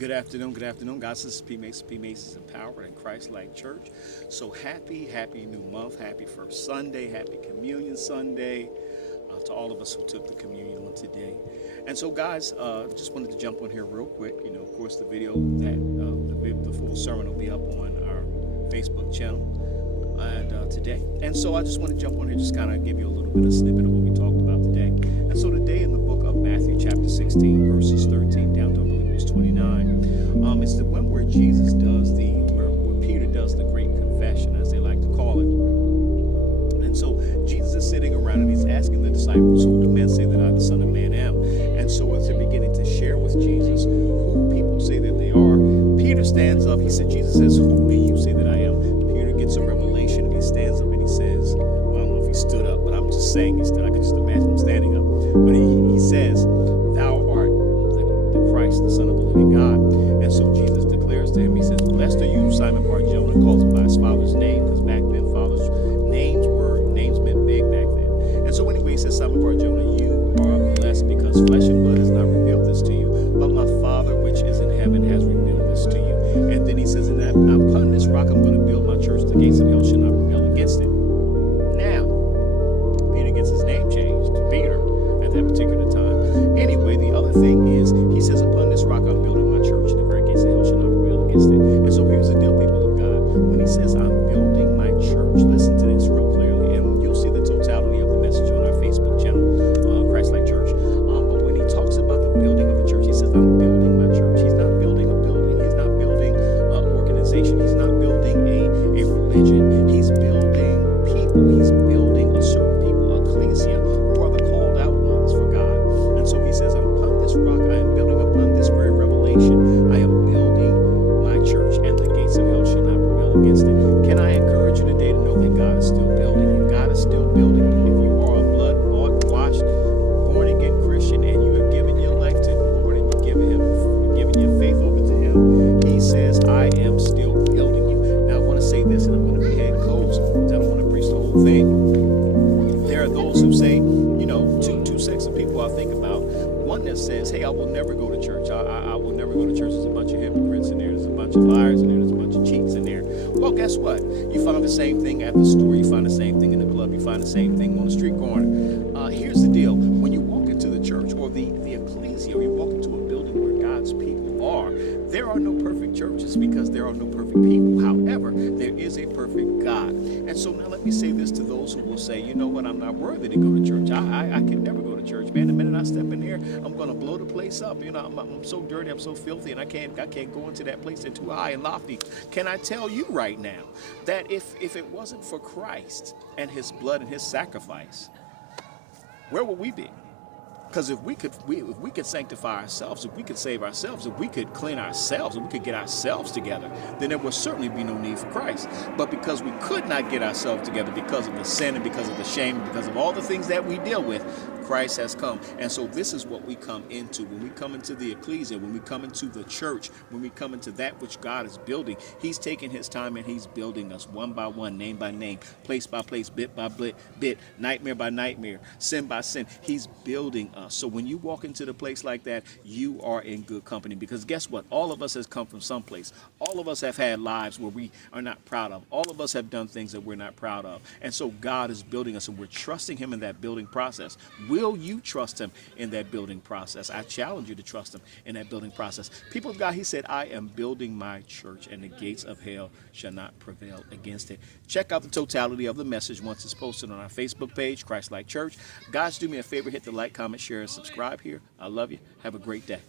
Good afternoon, good afternoon. Guys, this is P. Mason. P. Mason's Empowered and Christ-like Church. So happy new month. Happy First Sunday. Happy Communion Sunday to all of us who took the communion on today. And so, guys, just wanted to jump on here real quick. You know, of course, the video the full sermon will be up on our Facebook channel and today. And so I just want to jump on here, just kind of give you a little bit of snippet of what we talked about today. And so today in the book of Matthew, chapter 16, verses 13 down to 29. It's the one where Jesus does where Peter does the great confession, as they like to call it. And so Jesus is sitting around and he's asking the disciples, who do men say that I, the Son of Man, am? And so as they're beginning to share with Jesus who people say that they are, Peter stands up. He said, Jesus says, who do you say that I am? Peter gets a revelation and he stands up and he says, well, I don't know if he stood up, but I'm just saying he stood. I could just imagine him standing up. But he says, thou art the Christ, the Son of the living God. And so Jesus declares to him, he says, blessed are you, Simon Bar-Jonah, calls him by his father's name, because back then fathers' names meant big back then. And so anyway, he says, Simon Bar-Jonah, you are blessed because flesh and blood has not revealed this to you, but my Father which is in heaven has revealed this to you. And then he says, and that upon this rock I'm going to build my church, the gates of hell shall not prevail against it. Now, Peter gets his name changed to Peter at that particular time. Anyway, the other thing is, he says, upon this rock I'm building my church, and the very gates of hell shall not prevail against it. And so here's the deal, people of God. When he says, I'm building my church, listen to this real clearly, and you'll see the totality of the message on our Facebook channel, Christ-like Church. But when he talks about the building of the church, he says, I'm building my church. He's not building a building. He's not building an organization. He's not building a religion. He's building people. He's building a certain people, ecclesia, who are the called out ones for God. And so he says, upon this rock I am building, upon this very revelation I am building my church, and the gates of hell shall not prevail against it. Can I encourage you today to know that God is still building you? God is still building you. If you are a blood-bought, washed, born-again Christian, and you have given your life to the Lord, and you've given your faith over to him, he says, I am still building you. Now I want to say this, and I'm going to be head closed, because I don't want to preach the whole thing. There are those who say, you know, two sects of people I think about. One that says, hey, I will never go to church. I will never go to church. There's a bunch of hypocrites in there. There's a bunch of liars in there. There's a bunch of cheats in there. Well, guess what? You find the same thing at the store. You find the same thing in the club. You find the same thing on the street corner. Here's the deal. When you walk into the church or the ecclesia, or you walk into a building where God's people are, there are no perfect churches because there are no perfect people. However, there is a perfect God. And so now let me say this to those who will say, you know what, I'm not worthy to go to church. I can never go to church, man. The minute I step in there, I'm going to blow the place up. You know, I'm so dirty, I'm so filthy, and I can't go into that place. They're too high and lofty. Can I tell you right now that if it wasn't for Christ and his blood and his sacrifice, where would we be? Because if we could sanctify ourselves, if we could save ourselves, if we could clean ourselves, if we could get ourselves together, then there would certainly be no need for Christ. But because we could not get ourselves together because of the sin and because of the shame and because of all the things that we deal with, Christ has come. And so this is what we come into. When we come into the ecclesia, when we come into the church, when we come into that which God is building, he's taking his time and he's building us one by one, name by name, place by place, bit by bit, nightmare by nightmare, sin by sin. He's building us. So when you walk into the place like that, you are in good company, because guess what? All of us has come from someplace. All of us have had lives where we are not proud of. All of us have done things that we're not proud of. And so God is building us, and we're trusting him in that building process. Will you trust him in that building process? I challenge you to trust him in that building process. People of God, he said, I am building my church, and the gates of hell shall not prevail against it. Check out the totality of the message once it's posted on our Facebook page, Christ-like Church. Guys, do me a favor, hit the like, comment, share, and subscribe here. I love you. Have a great day.